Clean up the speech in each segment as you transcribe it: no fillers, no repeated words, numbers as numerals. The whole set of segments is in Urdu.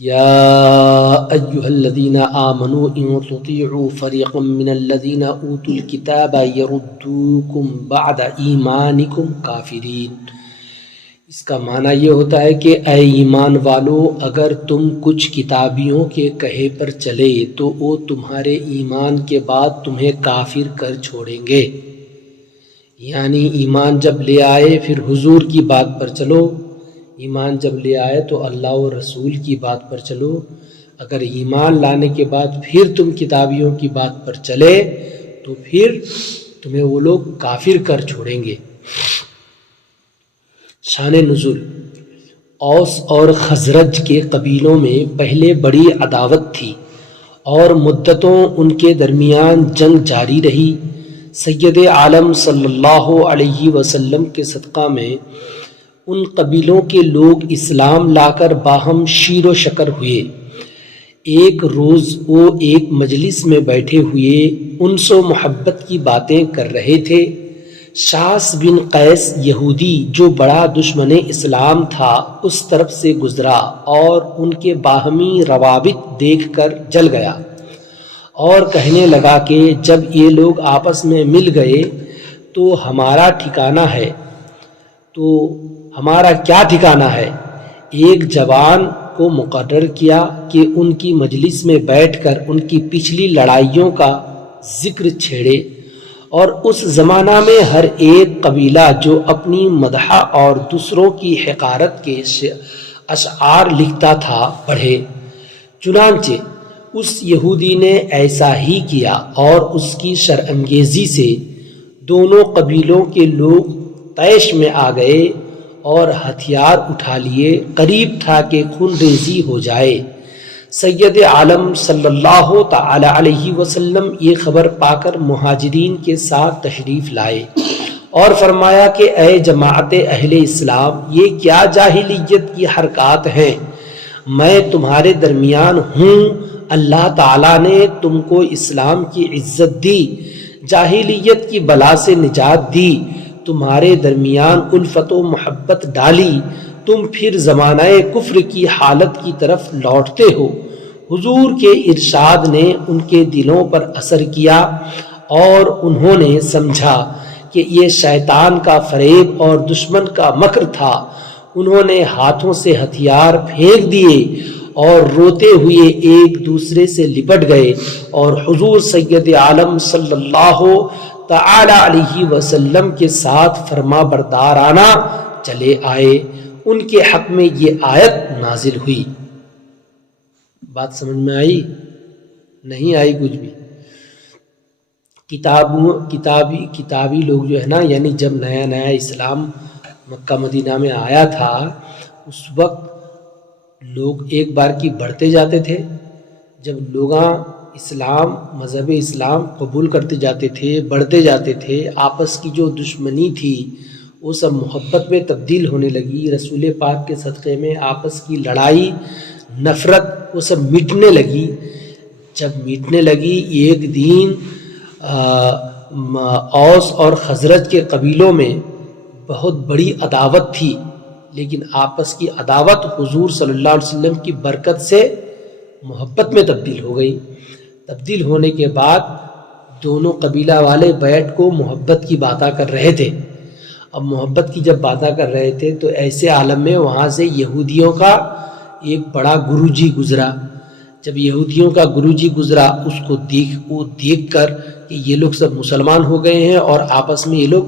یا ایہا الذین آمنوا ان تطیعوا فریقا من الذین اوتوا الکتاب یردوکم بعد ایمانکم کافرین۔ اس کا معنی یہ ہوتا ہے کہ اے ایمان والو، اگر تم کچھ کتابیوں کے کہے پر چلے تو وہ تمہارے ایمان کے بعد تمہیں کافر کر چھوڑیں گے۔ یعنی ایمان جب لے آئے پھر حضور کی بات پر چلو، ایمان جب لے آئے تو اللہ و رسول کی بات پر چلو۔ اگر ایمان لانے کے بعد پھر تم کتابیوں کی بات پر چلے تو پھر تمہیں وہ لوگ کافر کر چھوڑیں گے۔ شان نزول: اوس اور خزرج کے قبیلوں میں پہلے بڑی عداوت تھی اور مدتوں ان کے درمیان جنگ جاری رہی۔ سید عالم صلی اللہ علیہ وسلم کے صدقہ میں ان قبیلوں کے لوگ اسلام لا کر باہم شیر و شکر ہوئے۔ ایک روز وہ ایک مجلس میں بیٹھے ہوئے انس و محبت کی باتیں کر رہے تھے۔ شاس بن قیس یہودی جو بڑا دشمن اسلام تھا اس طرف سے گزرا اور ان کے باہمی روابط دیکھ کر جل گیا اور کہنے لگا کہ جب یہ لوگ آپس میں مل گئے تو ہمارا ٹھکانہ ہے، تو ہمارا کیا ٹھکانہ ہے؟ ایک جوان کو مقرر کیا کہ ان کی مجلس میں بیٹھ کر ان کی پچھلی لڑائیوں کا ذکر چھیڑے، اور اس زمانہ میں ہر ایک قبیلہ جو اپنی مدح اور دوسروں کی حقارت کے اشعار لکھتا تھا پڑھے۔ چنانچہ اس یہودی نے ایسا ہی کیا اور اس کی شرانگیزی سے دونوں قبیلوں کے لوگ طیش میں آ گئے اور ہتھیار اٹھا لیے۔ قریب تھا کہ خون ریزی ہو جائے۔ سید عالم صلی اللہ تعالی علیہ وسلم یہ خبر پا کر مہاجرین کے ساتھ تشریف لائے اور فرمایا کہ اے جماعت اہل اسلام، یہ کیا جاہلیت کی حرکات ہیں؟ میں تمہارے درمیان ہوں، اللہ تعالیٰ نے تم کو اسلام کی عزت دی، جاہلیت کی بلا سے نجات دی، تمہارے درمیان الفت و محبت ڈالی، تم پھر زمانہ کفر کی حالت کی طرف لوٹتے ہو۔ حضور کے ارشاد نے ان کے دلوں پر اثر کیا اور انہوں نے سمجھا کہ یہ شیطان کا فریب اور دشمن کا مکر تھا۔ انہوں نے ہاتھوں سے ہتھیار پھینک دیے اور روتے ہوئے ایک دوسرے سے لپٹ گئے اور حضور سید عالم صلی اللہ تعالی علیہ وسلم کے ساتھ فرما بردارانہ چلے آئے۔ ان کے حق میں یہ آیت نازل ہوئی۔ بات سمجھ میں آئی؟ نہیں آئی کچھ بھی؟ کتابی لوگ جو ہے نا، یعنی جب نیا نیا اسلام مکہ مدینہ میں آیا تھا اس وقت لوگ ایک بار کی بڑھتے جاتے تھے۔ جب لوگ اسلام مذہب اسلام قبول کرتے جاتے تھے، بڑھتے جاتے تھے، آپس کی جو دشمنی تھی وہ سب محبت میں تبدیل ہونے لگی۔ رسول پاک کے صدقے میں آپس کی لڑائی، نفرت وہ سب مٹنے لگی۔ جب مٹنے لگی، ایک دن اوس اور خزرج کے قبیلوں میں بہت بڑی عداوت تھی، لیکن آپس کی عداوت حضور صلی اللہ علیہ وسلم کی برکت سے محبت میں تبدیل ہو گئی۔ تبدیل ہونے کے بعد دونوں قبیلہ والے بیٹھ کو محبت کی باتیں کر رہے تھے۔ اب محبت کی جب باتیں کر رہے تھے تو ایسے عالم میں وہاں سے یہودیوں کا ایک بڑا گروجی گزرا۔ جب یہودیوں کا گروجی گزرا، اس کو دیکھ کر کہ یہ لوگ سب مسلمان ہو گئے ہیں اور آپس میں یہ لوگ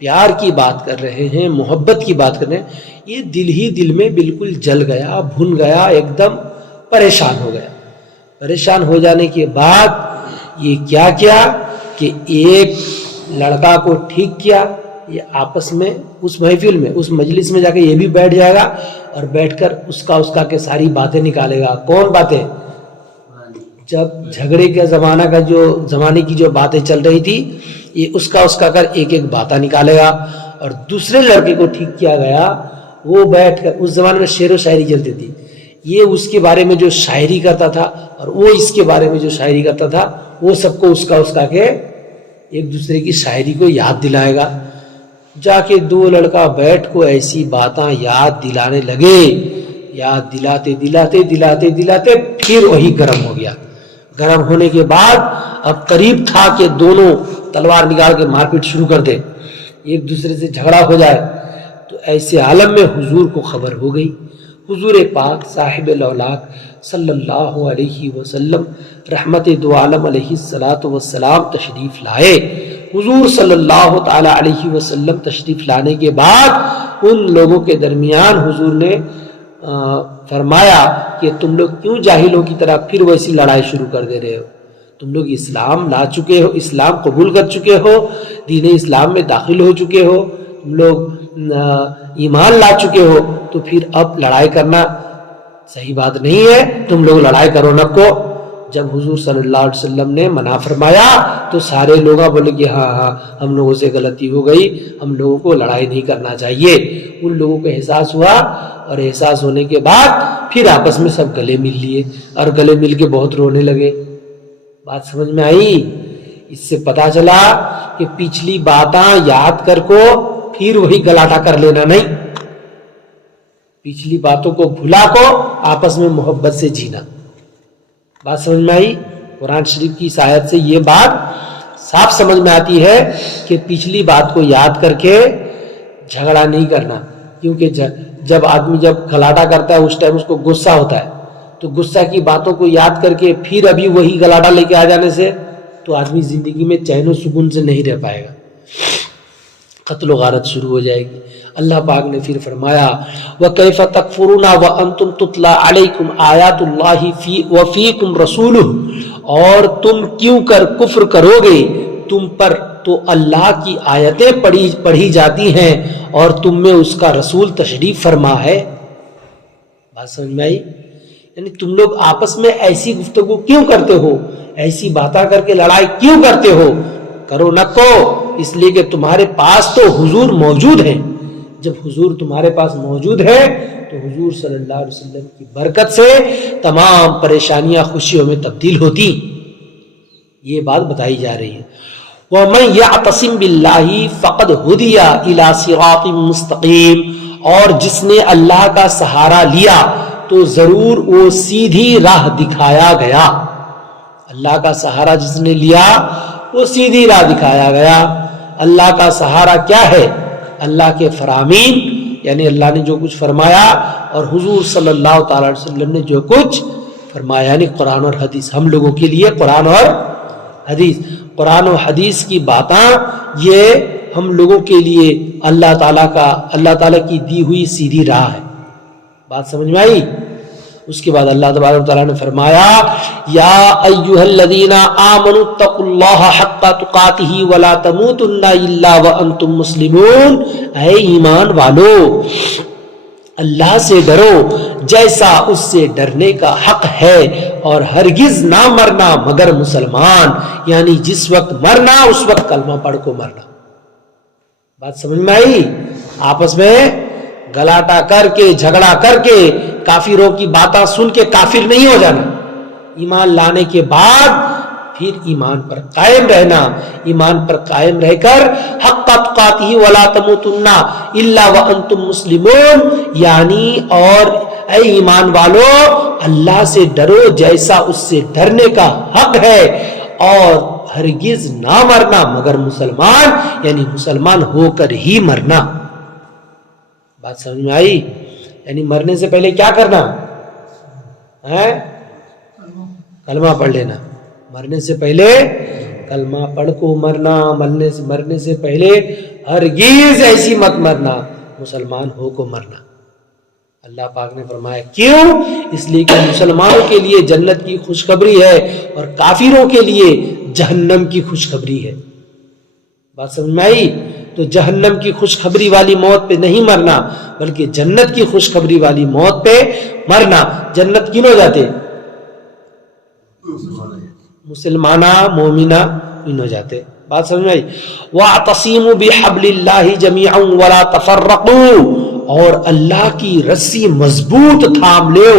پیار کی بات کر رہے ہیں، محبت کی بات کر رہے ہیں، یہ دل ہی دل میں بالکل جل گیا، بھن گیا، ایک دم پریشان ہو گیا۔ پریشان ہو جانے کے بعد یہ کیا کہ ایک لڑکا کو ٹھیک کیا، یہ آپس میں اس محفل میں اس مجلس میں جا کے یہ بھی بیٹھ جائے گا اور بیٹھ کر اس کا کے ساری باتیں نکالے گا۔ کون باتیں؟ جب جھگڑے کے زمانے کی جو باتیں چل رہی تھی، یہ اس کا کر ایک ایک باتیں نکالے گا۔ اور دوسرے لڑکے کو ٹھیک کیا گیا، وہ بیٹھ کر، اس زمانے میں شعر و شاعری چلتی تھی، یہ اس کے بارے میں جو شاعری کرتا تھا اور وہ اس کے بارے میں جو شاعری کرتا تھا، وہ سب کو اس کا کے ایک دوسرے کی شاعری کو یاد دلائے گا۔ جا کے دو لڑکا بیٹھ کو ایسی باتیں یاد دلانے لگے، یاد دلاتے دلاتے دلاتے دلاتے پھر وہی گرم ہو گیا. گرم ہونے کے بعد اب قریب تھا کہ دونوں تلوار نکال کے مار پیٹ شروع کر دے, ایک دوسرے سے جھگڑا ہو جائے. تو ایسے عالم میں حضور کو خبر ہو گئی. حضور پاک صاحب الاولاق صلی اللہ علیہ وسلم رحمت دو عالم علیہ الصلاۃ والسلام تشریف لائے. حضور صلی اللہ تعالی علیہ وسلم تشریف لانے کے بعد ان لوگوں کے درمیان حضور نے فرمایا کہ تم لوگ کیوں جاہلوں کی طرح پھر ویسی لڑائی شروع کر دے رہے ہو؟ تم لوگ اسلام لا چکے ہو, اسلام قبول کر چکے ہو, دین اسلام میں داخل ہو چکے ہو, تم لوگ ایمان لا چکے ہو, تو پھر اب لڑائی کرنا صحیح بات نہیں ہے, تم لوگ لڑائی کرو نہ کو. جب حضور صلی اللہ علیہ وسلم نے منع فرمایا تو سارے لوگ بولے کہ ہاں ہم لوگوں سے غلطی ہو گئی, ہم لوگوں کو لڑائی نہیں کرنا چاہیے. ان لوگوں کو احساس ہوا, اور احساس ہونے کے بعد پھر آپس میں سب گلے مل لیے اور گلے مل کے بہت رونے لگے. بات سمجھ میں آئی؟ اس سے پتا چلا کہ پچھلی باتاں یاد کر کو پھر وہی گلاٹا کر لینا نہیں, پچھلی باتوں کو بھلا کو آپس میں محبت سے جینا. بات سمجھ میں آئی؟ قرآن شریف کی اس آیت سے یہ بات صاف سمجھ میں آتی ہے کہ پچھلی بات کو یاد کر کے جھگڑا نہیں کرنا, کیونکہ جب آدمی جب گلاٹا کرتا ہے اس ٹائم اس کو غصہ ہوتا ہے, تو غصہ کی باتوں کو یاد کر کے پھر ابھی وہی گلاٹا لے کے آ جانے سے تو آدمی زندگی میں چین و سکون سے نہیں رہ پائے گا, قتل و غارت شروع ہو جائے گی. اللہ پاک نے پھر فرمایا وَكَيْفَ تَكْفُرُونَ وَأَنْتُمْ تُتْلَى عَلَيْكُمْ آيَاتُ اللَّهِ وَفِيكُمْ رَسُولُهُ, اور تم کیوں کر کفر کرو گے, تم پر تو اللہ کی آیتیں پڑھی جاتی ہیں اور تم میں اس کا رسول تشریف فرما ہے. بات سمجھ میں آئی؟ یعنی تم لوگ آپس میں ایسی گفتگو کیوں کرتے ہو, ایسی باتیں کر کے لڑائی کیوں کرتے ہو؟ کرو نہ کو, اس لیے کہ تمہارے پاس تو حضور موجود ہیں. جب حضور تمہارے پاس موجود ہے تو حضور صلی اللہ علیہ وسلم کی برکت سے تمام پریشانیاں خوشیوں میں تبدیل ہوتی. یہ بات بتائی جا رہی ہے. وَمَنْ يَعْتَصِمْ بِاللَّهِ فَقَدْ هُدِيَ إِلَى صِرَاطٍ مُسْتَقِيمٍ, اور جس نے اللہ کا سہارا لیا تو ضرور وہ سیدھی راہ دکھایا گیا. اللہ کا سہارا جس نے لیا وہ سیدھی راہ دکھایا گیا. اللہ کا سہارا کیا ہے؟ اللہ کے فرامین, یعنی اللہ نے جو کچھ فرمایا اور حضور صلی اللہ تعالی علیہ وسلم نے جو کچھ فرمایا, یعنی قرآن اور حدیث. ہم لوگوں کے لیے قرآن اور حدیث, قرآن و حدیث کی باتیں یہ ہم لوگوں کے لیے اللہ تعالیٰ کی دی ہوئی سیدھی راہ ہے. بات سمجھ میں آئی؟ اس کے بعد اللہ تبارک و تعالیٰ نے فرمایا یا ایھا الذین آمنوا اتقوا اللہ حق تقاتہ ولا تموتن الا وانتم مسلمون, اے ایمان والو اللہ سے ڈرو جیسا اس سے ڈرنے کا حق ہے, اور ہرگز نہ مرنا مگر مسلمان, یعنی جس وقت مرنا اس وقت کلمہ پڑھ کو مرنا. بات سمجھ میں آئی؟ آپس میں گلاٹا کر کے جھگڑا کر کے کافروں کی باتیں سن کے کافر نہیں ہو جانا. ایمان لانے کے بعد پھر ایمان پر قائم رہنا, ایمان پر قائم رہ کر حق تقاتہ ولا تموتن الا وانتم مسلمون, یعنی اور اے ایمان والو اللہ سے ڈرو جیسا اس سے ڈرنے کا حق ہے, اور ہرگز نہ مرنا مگر مسلمان, یعنی مسلمان ہو کر ہی مرنا. بات سمجھ میں آئی؟ یعنی مرنے سے پہلے کیا کرنا ہے؟ کلمہ پڑھ لینا. مرنے سے پہلے کلمہ پڑھ کو مرنا, مرنے سے پہلے ہرگز ایسی مت مرنا, مسلمان ہو کو مرنا. اللہ پاک نے فرمایا کیوں؟ اس لیے کہ مسلمانوں کے لیے جنت کی خوشخبری ہے اور کافروں کے لیے جہنم کی خوشخبری ہے. بات سمجھ میں آئی؟ تو جہنم کی خوشخبری والی موت پہ نہیں مرنا بلکہ جنت کی خوشخبری والی موت پہ مرنا. جنت کن ہو جاتے؟ مسلمانہ مومنہ ان ہو جاتے. بات سمجھ میں آئی؟ وَاعْتَصِمُوا بِحَبْلِ اللَّهِ جَمِيعًا وَلَا تَفَرَّقُوا, اور اللہ کی رسی مضبوط تھام لو.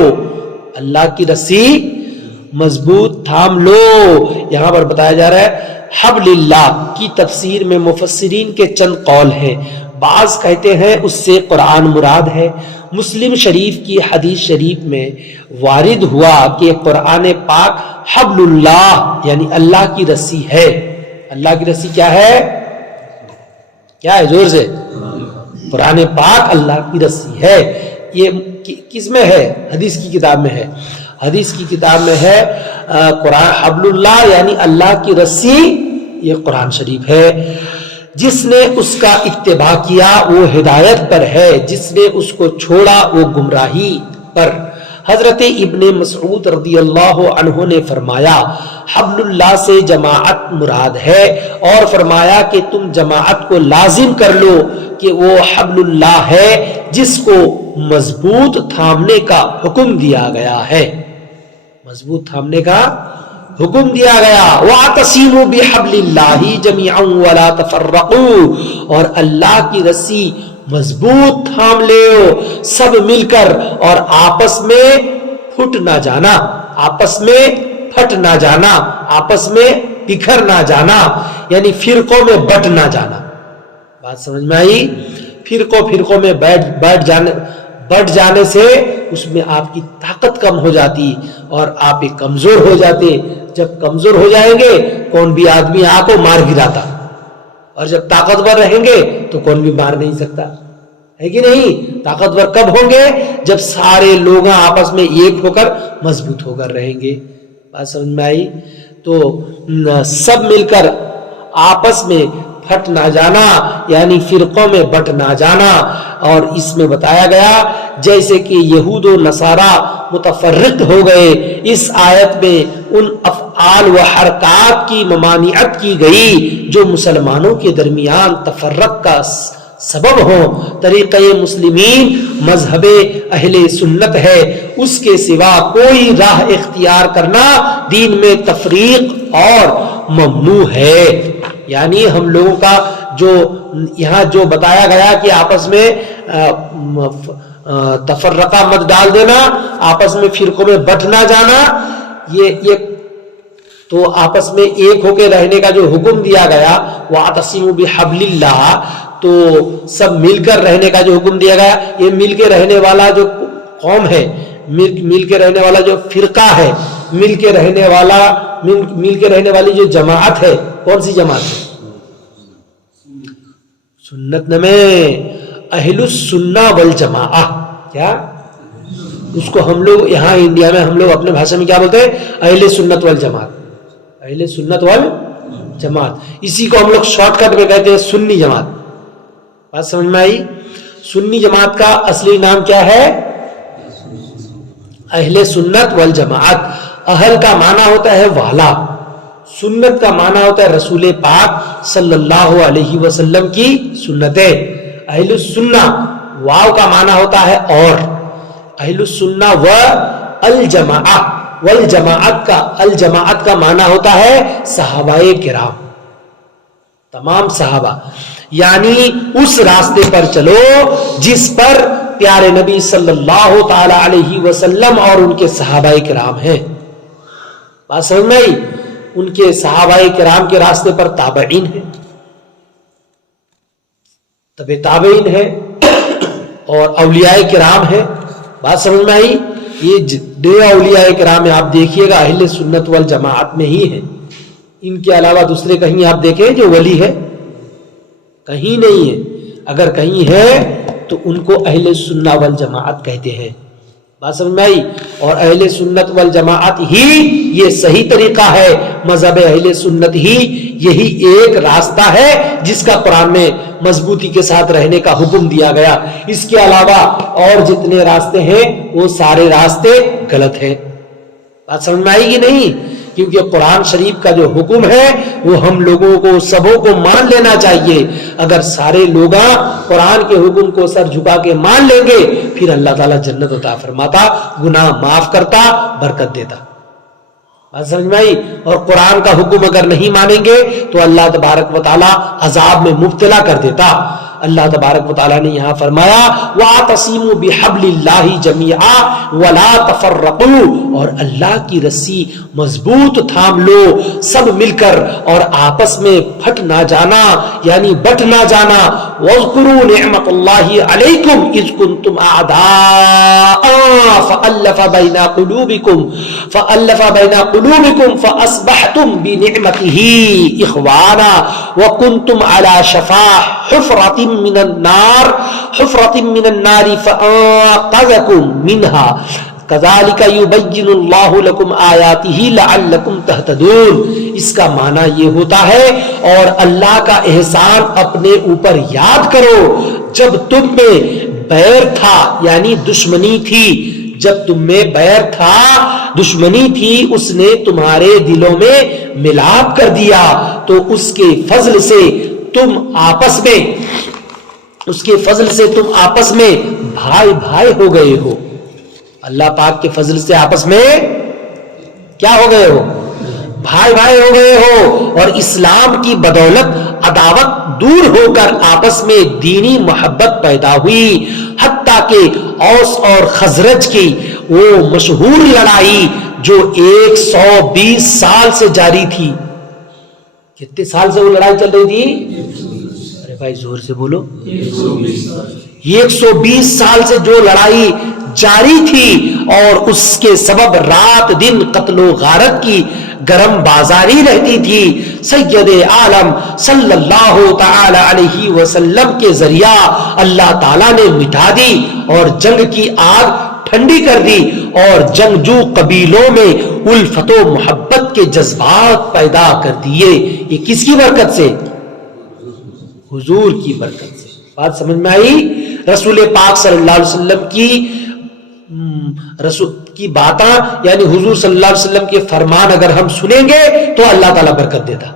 اللہ کی رسی مضبوط تھام لو. یہاں پر بتایا جا رہا ہے حبل اللہ کی تفسیر میں مفسرین کے چند قول ہیں. بعض کہتے ہیں اس سے قرآن مراد ہے۔ مسلم شریف کی حدیث شریف میں وارد ہوا کہ قرآن پاک حبل اللہ یعنی اللہ کی رسی ہے۔ اللہ کی رسی کیا ہے؟ کیا ہے؟ زور سے، قرآن پاک اللہ کی رسی ہے۔ یہ کس میں ہے؟ حدیث کی کتاب میں ہے۔ حدیث کی کتاب میں ہے قرآن حبل اللہ یعنی اللہ کی رسی، یہ قرآن شریف ہے۔ جس نے اس کا اتباع کیا وہ ہدایت پر ہے، جس نے اس کو چھوڑا وہ گمراہی پر۔ حضرت ابن مسعود رضی اللہ عنہ نے فرمایا حبل اللہ سے جماعت مراد ہے، اور فرمایا کہ تم جماعت کو لازم کر لو کہ وہ حبل اللہ ہے جس کو مضبوط تھامنے کا حکم دیا گیا ہے۔ مضبوط تھامنے کا حکم دیا گیا۔ وَاعْتَصِمُوا بِحَبْلِ اللَّهِ جَمِيعًا وَلَا تَفَرَّقُوا، اور اللہ کی رسی مضبوط تھام لو سب مل کر، اور آپس میں پھٹ نہ جانا، آپس میں پھٹ نہ جانا، آپس میں بکھر نہ جانا، یعنی فرقوں میں بٹ نہ جانا۔ بات سمجھ میں آئی؟ فرقوں میں بٹ جانے سے اس میں آپ کی طاقت کم ہو جاتی اور آپ ایک کمزور ہو جاتے۔ جب کمزور ہو جائیں گے کون بھی آدمی آپ کو مار گراتا، اور جب طاقتور رہیں گے تو کون بھی مار نہیں سکتا، ہے کہ نہیں؟ طاقتور کب ہوں گے؟ جب سارے لوگ آپس میں ایک ہو کر مضبوط ہو کر رہیں گے۔ بات سمجھ میں آئی؟ تو سب مل کر آپس میں پھٹ نہ جانا یعنی فرقوں میں بٹ نہ جانا۔ اور اس میں بتایا گیا جیسے کہ یہود و نصارہ متفرق ہو گئے، اس آیت میں ان افعال و حرکات کی ممانعت کی گئی جو مسلمانوں کے درمیان تفرق کا سبب ہوں۔ طریقہ مسلمین مذہب اہل سنت ہے، اس کے سوا کوئی راہ اختیار کرنا دین میں تفریق اور ممنوع ہے۔ یعنی ہم لوگوں کا جو یہاں جو بتایا گیا کہ آپس میں تفرقہ مت ڈال دینا، آپس میں فرقوں میں بٹ نہ جانا، یہ تو آپس میں ایک ہو کے رہنے کا جو حکم دیا گیا وَاعْتَصِمُوا بِحَبْلِ اللَّهِ، تو سب مل کر رہنے کا جو حکم دیا گیا، یہ مل کے رہنے والا جو قوم ہے، مل کے رہنے والا جو فرقہ ہے، مل کے رہنے والی جو جماعت ہے، کون سی جماعت ہے؟ سنت میں اہل السنہ والجماعہ۔ کیا اس کو ہم لوگ یہاں انڈیا میں ہم لوگ اپنے بھاشا میں کیا بولتے ہیں؟ اہل سنت والجماعت، اہل سنت والجماعت۔ اسی کو ہم لوگ شارٹ کٹ میں کہتے ہیں سنی جماعت۔ بات سمجھ میں آئی؟ سنی جماعت کا اصلی نام کیا ہے؟ اہل سنت والجماعت۔ اہل کا معنی ہوتا ہے والا، سنت کا معنی ہوتا ہے رسول پاک صلی اللہ علیہ وسلم کی سنتیں۔ اہل السنہ واو کا معنی ہوتا ہے اور، اہل السنہ والجماعہ، الجماعت کا معنی ہوتا ہے صحابہ کرام، تمام صحابہ، یعنی اس راستے پر چلو جس پر پیارے نبی صلی اللہ تعالی علیہ وسلم اور ان کے صحابہ کرام ہیں۔ بات سمجھ میں آئی؟ ان کے صحابہ کرام کے راستے پر تابعین ہیں، تبع تابعین ہے، اور اولیاء کرام ہے۔ بات سمجھ میں آئی؟ یہ جتنے اولیاء کرام ہیں آپ دیکھیے گا اہل سنت والجماعت میں ہی ہیں، ان کے علاوہ دوسرے کہیں آپ دیکھیں جو ولی ہے؟ کہیں نہیں ہے۔ اگر کہیں ہے تو ان کو اہل سنت والجماعت کہتے ہیں۔ بات سمجھ میں آئی؟ اور اہل سنت والجماعت ہی یہ صحیح طریقہ ہے، مذہب اہل سنت ہی یہی ایک راستہ ہے جس کا قرآن میں مضبوطی کے ساتھ رہنے کا حکم دیا گیا۔ اس کے علاوہ اور جتنے راستے ہیں وہ سارے راستے غلط ہیں۔ بات سمجھ میں آئی کہ نہیں؟ کیونکہ قرآن شریف کا جو حکم ہے وہ ہم لوگوں کو سبوں کو مان لینا چاہیے۔ اگر سارے لوگ قرآن کے حکم کو سر جھکا کے مان لیں گے پھر اللہ تعالیٰ جنت عطا فرماتا، گناہ معاف کرتا، برکت دیتا۔ بات سمجھ میں آئی؟ اور قرآن کا حکم اگر نہیں مانیں گے تو اللہ تبارک و تعالیٰ عذاب میں مبتلا کر دیتا۔ اللہ تبارک و تعالیٰ نے یہاں فرمایا وَاعْتَصِمُوا بِحَبْلِ اللَّهِ جَمِيعًا وَلَا تَفَرَّقُوا، اور اللہ کی رسی مضبوط تھام لو سب مل کر اور آپس میں پھٹ نہ جانا یعنی بٹ نہ جانا. وَاذْكُرُوا نِعْمَةَ اللَّهِ عَلَيْكُمْ إِذْ كُنْتُمْ أَعْدَاءً فَأَلَّفَ بَيْنَ قُلُوبِكُمْ فَأَصْبَحْتُمْ بِنِعْمَتِهِ إِخْوَانًا وَكُنْتُمْ عَلَى شَفَا حُفْرَةٍ مِّنَ النَّارِ فَأَنقَذَكُم مِّنْهَا كَذَلِكَ يُبَيِّنُ اللَّهُ لَكُمْ آيَاتِهِ لَعَلَّكُمْ تَهْتَدُونَ. اس کا معنی یہ ہوتا ہے اور اللہ کا احسان اپنے اوپر یاد کرو جب تم میں بیر تھا یعنی دشمنی تھی، جب تم میں بیر تھا دشمنی تھی اس نے تمہارے دلوں میں ملاپ کر دیا تو اس کے فضل سے تم آپس میں بھائی بھائی ہو گئے ہو. اللہ پاک کے فضل سے آپس میں کیا ہو گئے ہو؟ بھائی بھائی ہو گئے ہو. اور اسلام کی بدولت عداوت دور ہو کر آپس میں دینی محبت پیدا ہوئی، حتیٰ کہ اوس اور خزرج کی وہ مشہور لڑائی جو 120 سال سے جاری تھی. کتنے سال سے وہ لڑائی چل رہی تھی؟ ارے بھائی زور سے بولو. 120 سال سے جو لڑائی جاری تھی اور اس کے سبب رات دن قتل و غارت کی گرم بازاری رہتی تھی. سید عالم صلی اللہ تعالی علیہ وسلم کے ذریعہ اللہ تعالیٰ نے مٹا دی اور جنگ کی آگ ٹھنڈی کر دی اور جنگجو قبیلوں میں الفت و محبت کے جذبات پیدا کر دیے. یہ کس کی برکت سے؟ حضور کی برکت سے. بات سمجھ میں آئی؟ رسول پاک صلی اللہ علیہ وسلم کی باتاں یعنی حضور صلی اللہ علیہ وسلم کے فرمان اگر ہم سنیں گے تو اللہ تعالیٰ برکت دیتا.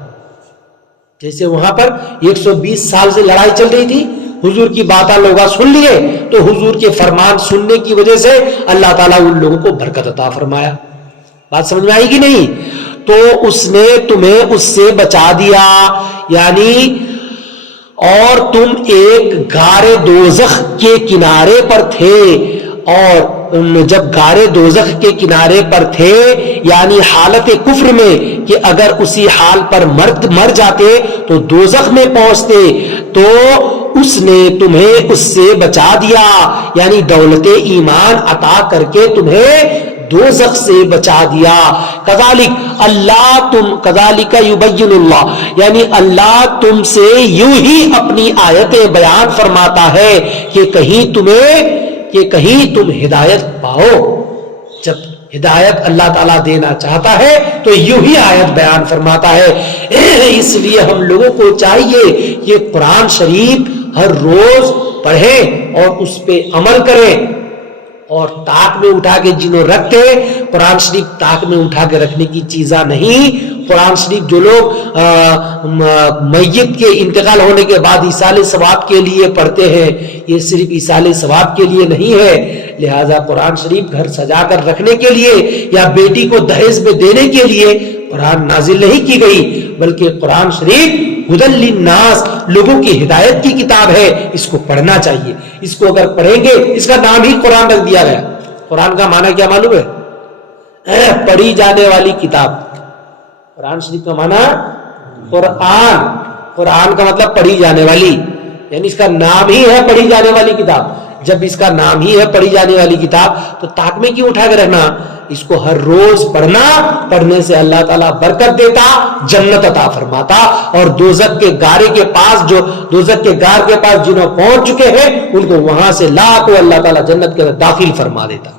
جیسے وہاں پر 120 سال سے لڑائی چل رہی تھی، حضور کی باتاں لوگ سن لیے تو حضور کے فرمان سننے کی وجہ سے اللہ تعالیٰ ان لوگوں کو برکت عطا فرمایا. بات سمجھ میں آئی کہ نہیں؟ تو اس نے تمہیں اس سے بچا دیا یعنی اور تم ایک غار دوزخ کے کنارے پر تھے، اور جب غار دوزخ کے کنارے پر تھے یعنی حالت کفر میں کہ اگر اسی حال پر مر جاتے تو دوزخ میں پہنچتے، تو اس نے تمہیں اس سے بچا دیا یعنی دولت ایمان عطا کر کے تمہیں دوزخ سے بچا دیا. کذالک یبین اللہ یعنی اللہ تم سے یوں ہی اپنی آیتیں بیان فرماتا ہے کہ کہیں تم ہدایت پاؤ. جب ہدایت اللہ تعالیٰ دینا چاہتا ہے تو یوں ہی آیت بیان فرماتا ہے. اس لیے ہم لوگوں کو چاہیے کہ قرآن شریف ہر روز پڑھیں اور اس پہ عمل کریں. اور تاک میں اٹھا کے جنہوں رکھتے، قرآن شریف تاک میں اٹھا کے رکھنے کی چیزاں نہیں. قرآن شریف جو لوگ میت کے انتقال ہونے کے بعد ایصال ثواب کے لیے پڑھتے ہیں، یہ صرف ایصال ثواب کے لیے نہیں ہے. لہذا قرآن شریف گھر سجا کر رکھنے کے لیے یا بیٹی کو دہیج میں دینے کے لیے قرآن نازل نہیں کی گئی، بلکہ قرآن شریف ہدی للناس لوگوں کی ہدایت کی کتاب ہے. اس کو پڑھنا چاہیے. اس کو اگر پڑھیں گے، اس کا نام ہی قرآن رکھ دیا گیا. قرآن کا معنی کیا معلوم ہے؟ پڑھی جانے والی کتاب. قرآن شریف کا معنی قرآن کا مطلب پڑھی جانے والی، یعنی اس کا نام ہی ہے پڑھی جانے والی کتاب. جب اس کا نام ہی ہے پڑھی جانے والی کتاب تو تاک میں کیوں اٹھا کے رکھنا؟ اس کو ہر روز پڑھنے سے اللہ تعالیٰ برکت دیتا، جنت عطا فرماتا. اور دوزخ کے غار کے پاس جنہوں پہنچ چکے ہیں ان کو وہاں سے لا کو اللہ تعالیٰ جنت کے اندر داخل فرما دیتا.